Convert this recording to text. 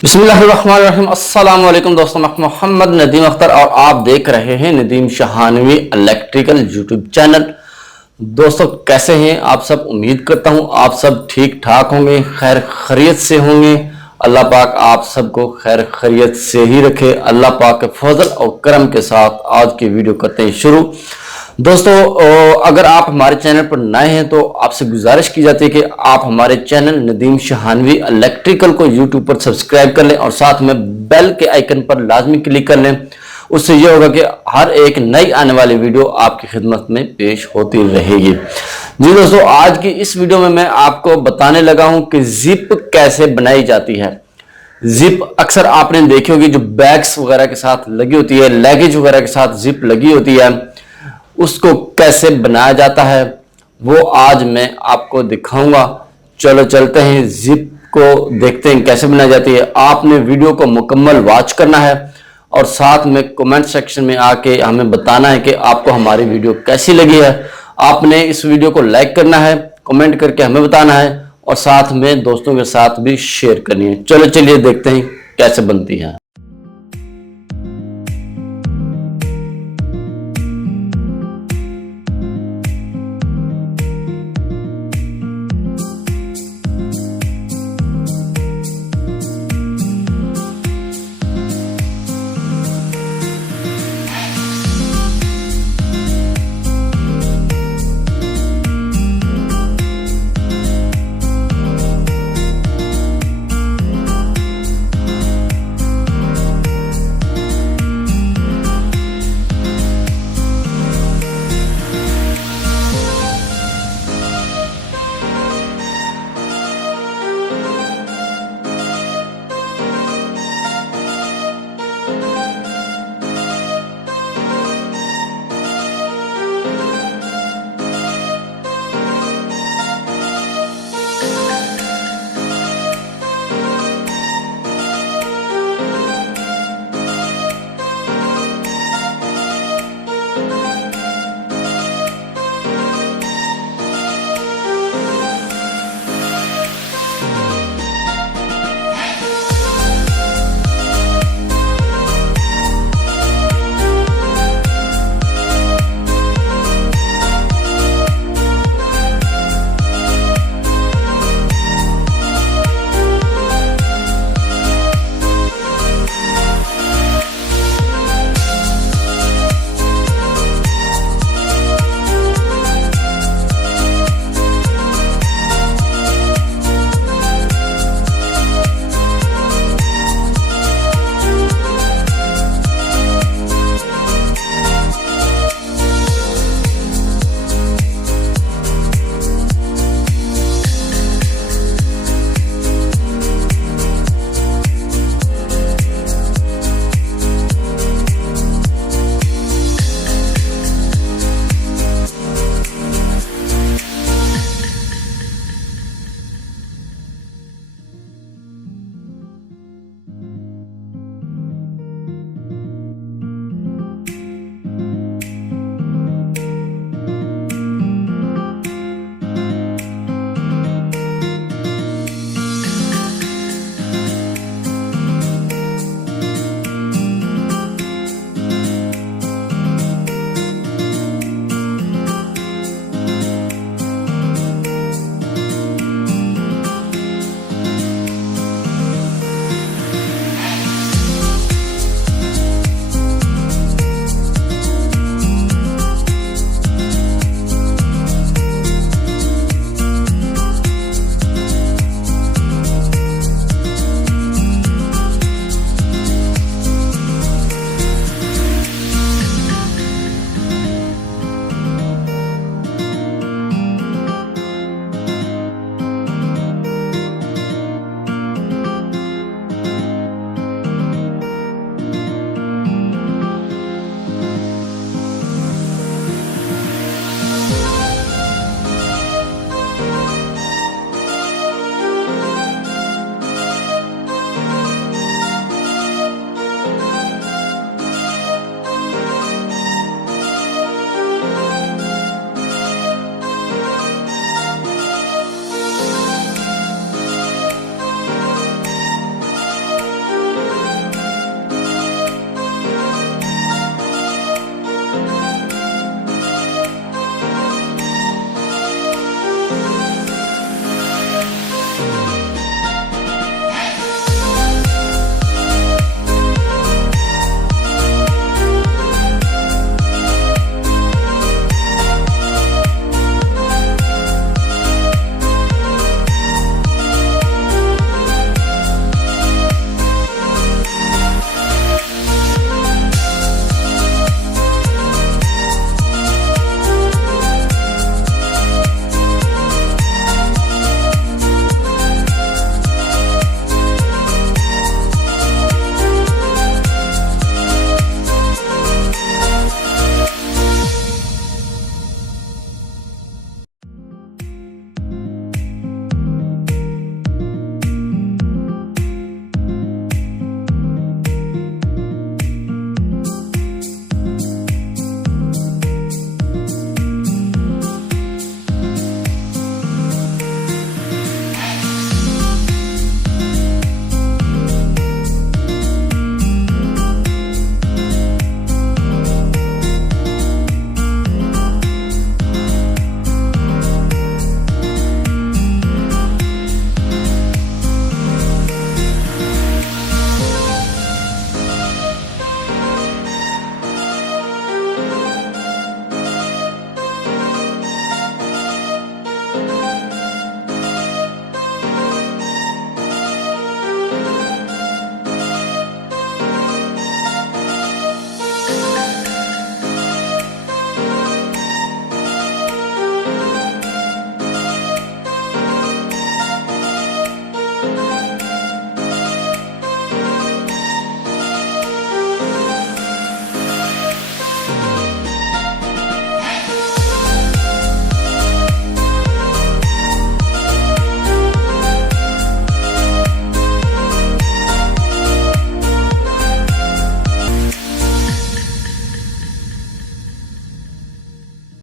बिस्मिल्लाहिर्रहमानिर्रहीम। अस्सलाम वालेकुम दोस्तों, मैं मोहम्मद नदीम अख्तर और आप देख रहे हैं नदीम शहानवी इलेक्ट्रिकल यूट्यूब चैनल। दोस्तों कैसे हैं आप सब? उम्मीद करता हूं आप सब ठीक ठाक होंगे, खैर खैरियत से होंगे। अल्लाह पाक आप सबको खैर खैरियत से ही रखे। अल्लाह पाक के फजल और करम के साथ आज की वीडियो करते हैं शुरू। दोस्तों अगर आप हमारे चैनल पर नए हैं तो आपसे गुजारिश की जाती है कि आप हमारे चैनल नदीम शहानवी इलेक्ट्रिकल को यूट्यूब पर सब्सक्राइब कर लें और साथ में बेल के आइकन पर लाजमी क्लिक कर लें। उससे यह होगा कि हर एक नई आने वाली वीडियो आपकी खिदमत में पेश होती रहेगी। जी दोस्तों, आज की इस वीडियो में मैं आपको बताने लगा हूं कि जिप कैसे बनाई जाती है। जिप अक्सर आपने देखी होगी, जो बैग्स वगैरह के साथ लगी होती है, लगेज वगैरह के साथ जिप लगी होती है, उसको कैसे बनाया जाता है वो आज मैं आपको दिखाऊंगा। चलो चलते हैं, जिप को देखते हैं कैसे बनाई जाती है। आपने वीडियो को मुकम्मल वॉच करना है और साथ में कमेंट सेक्शन में आके हमें बताना है कि आपको हमारी वीडियो कैसी लगी है। आपने इस वीडियो को लाइक करना है, कमेंट करके हमें बताना है और साथ में दोस्तों के साथ भी शेयर करनी है। चलो चलिए देखते हैं कैसे बनती है।